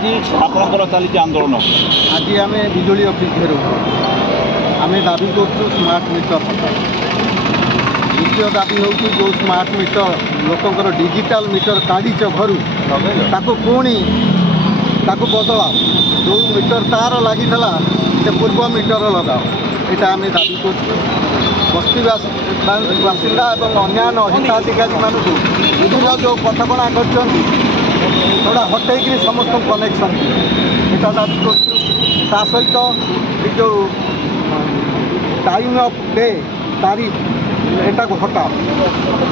आज आपंकर चली आंदोलन आज आम बिजुली ऑफिस घेर आम दाबी कर स्मार्ट मीटर द्वितीय दाबी हूँ जो स्मार्ट मीटर लोकंर डिजिटल मीटर काढ़ी घर ताको पुणी ताको बदला जो मीटर तार लगी से पूर्व मीटर लगाओ यहाँ आम दाबी कर बस्ती बासिंदा और अन्य हिताधिकारी मानक विभिन्न जो कटका कर थोड़ा हटैक समस्त कनेक्शन यहाँ दाबी कर सहित जो टाइम ऑफ डे तारीख एटा को हटाओ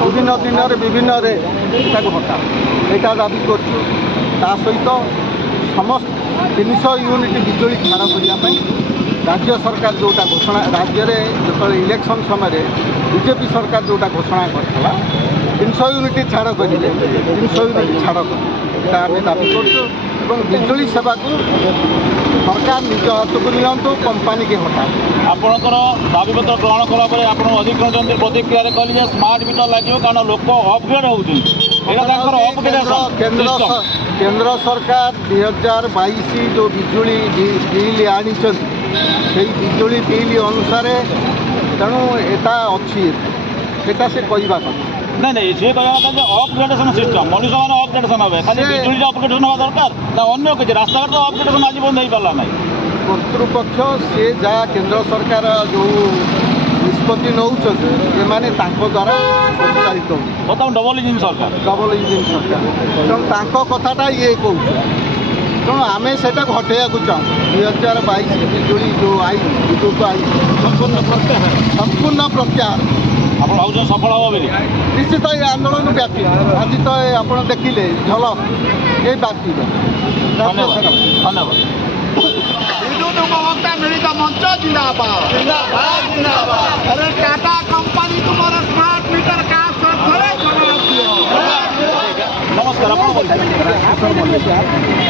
विभिन्न दिन में विभिन्न हटाओ यहाँ दाबी कर सहित समस्त 300 यूनिट बिजुली छाड़ करने राज्य सरकार जोटा घोषणा राज्य में जो इलेक्शन समय बीजेपी सरकार जोटा घोषणा करता 300 यूनिट छाड़ कर 300 यूनिट छाड़ कर आम दाबी कर बिजुली सेवा को सरकार निज हाथ को नियंतु कंपानी के हटाओ आपणकर दाबीपत्र ग्रहण कलापर आप अधिकृत जंत्री प्रतिक्रिया कहले स्मार्ट मीटर लगे कारण लोक अपग्रेड होती केंद्र सरकार 2022 जो बिजुली बिल आनी से बिजुली बिल अनुसार तेणु यहाँ अच्छी से कहवा नहीं नहीं सी कहना अपग्रेडेशन सिस्टम मनुष्य मैंने अपग्रेडेशन हे खाली बिजुली अपग्रेडेशन हवा दरकार ना अन्य किसी रास्ता घाट अपग्रेडेशन आज बंद हो पारा ना कर्तृपक्ष सी जहाँ केंद्र सरकार जो निष्पत्ति नौ द्वारा परिचालित बर्तमान डबल इंजिन सरकार तेणु कथाटा ये कौन तेणु आम से हटेगा चाहूँ 2022 बिजुली जो आई विद्युत आई संपूर्ण प्रत्याहार आप भाव सफल हम बोली निश्चित ये आंदोलन व्यापी आज तो आप देखिले झलक ये व्यापी धन्यवाद विद्युत उपभोक्ता मिलित मंच जिंदाबाद अरे टाटा कंपनी तुम्हारा स्मार्ट मीटर का नमस्कार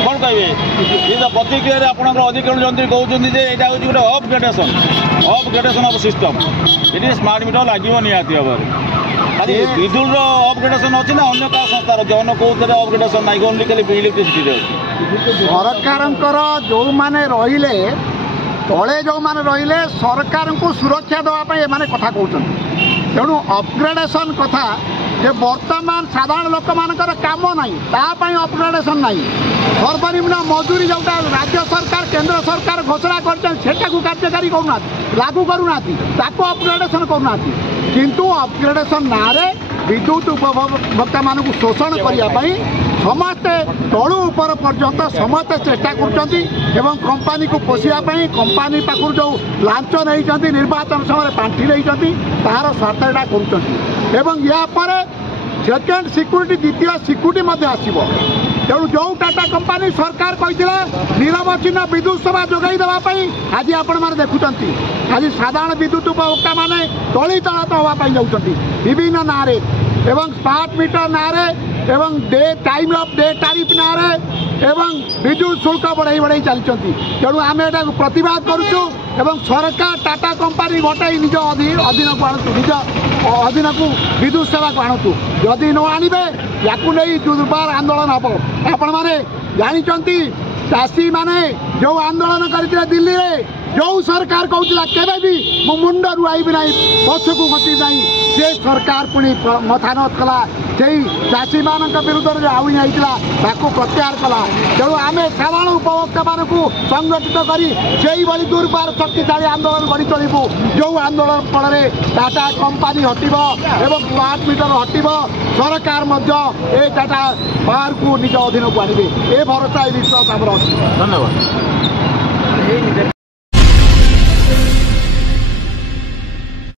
कौन कहे ये प्रतिक्रिया आप अधिकरण जंत्री कहते यहाँ हूँ गोटे अपग्रेडेशन ऑफ सिस्टम ये स्मार्ट मीटर लगे निहाती भाव खाली विद्युत अपग्रेडेशन अच्छी ना अन्य क्या संस्थार जन कौन अपग्रेडेशन ना ओनली खाली इलेक्ट्रिसिटी सरकार जो मैंने रहिले तले जो मैंने रहिले सरकार को सुरक्षा देवाई एम कथा कहते तेणु अपग्रेडेशन कथा जे वर्तमान साधारण लोक मानकर काम नाई अपग्रेडेशन नाई सर्वनिम्न मजूरी जोटा राज्य सरकार केंद्र सरकार घोषणा कर कार्यकारी करूना लागू करूना अपग्रेडेशन करूना किंतु अपग्रेडेशन ना विद्युत उपभोक्ता मान शोषण करने समस्ते तलु ऊपर पर्यंत समस्ते चेष्टा कर कंपानी को पोषापी कंपानी पाखु जो लांच नहीं निर्वाचन समय पांठि नहीं तार स्वार्थटा कर सेकेंड सिक्यूरीटी द्वितीय सिक्यूरीटी आसो तेणु जो टाटा कंपानी सरकार कहते निरवच्छिन्न विद्युत सेवा जोगाई देवाई आज आपण मैंने देखुं आज साधारण विद्युत उपभोक्ता मैंने तली तल होगापी जाऊँच विभिन्न ना स्मार्ट मीटर ना डे टाइम ऑफ डे तारीफ ना विद्युत शुल्क बढ़ाई बढ़ाई चलती तेणु आम यहाँ प्रतिवाद करुँ सरकार टाटा कंपानी गोटाई निज अधीन को आणतु निज अधीन को विद्युत सेवा को आणतु जदि न आणवे या दुर्बार आंदोलन हम आपण मैंने जानते चाषी मैंने जो आंदोलन करते दिल्ली में जो सरकार कहला केबे मो मुंड रुआईबी ना पछ को गति ना से सरकार पुणी मथानत कला से चाषी मान विरुद्ध जो आउन होता प्रत्याहार कला तेणु आम साधारण उपभोक्ता मानक संगठित कर दुर्बार शक्तिशाली आंदोलन गढ़ी चलू जो आंदोलन फल टाटा कंपानी हटब एवं स्मार्ट मीटर हटब सरकार ए टाटा पावर को निज अधीन को आने ए भरोसा विश्वास आमर अच्छी। धन्यवाद।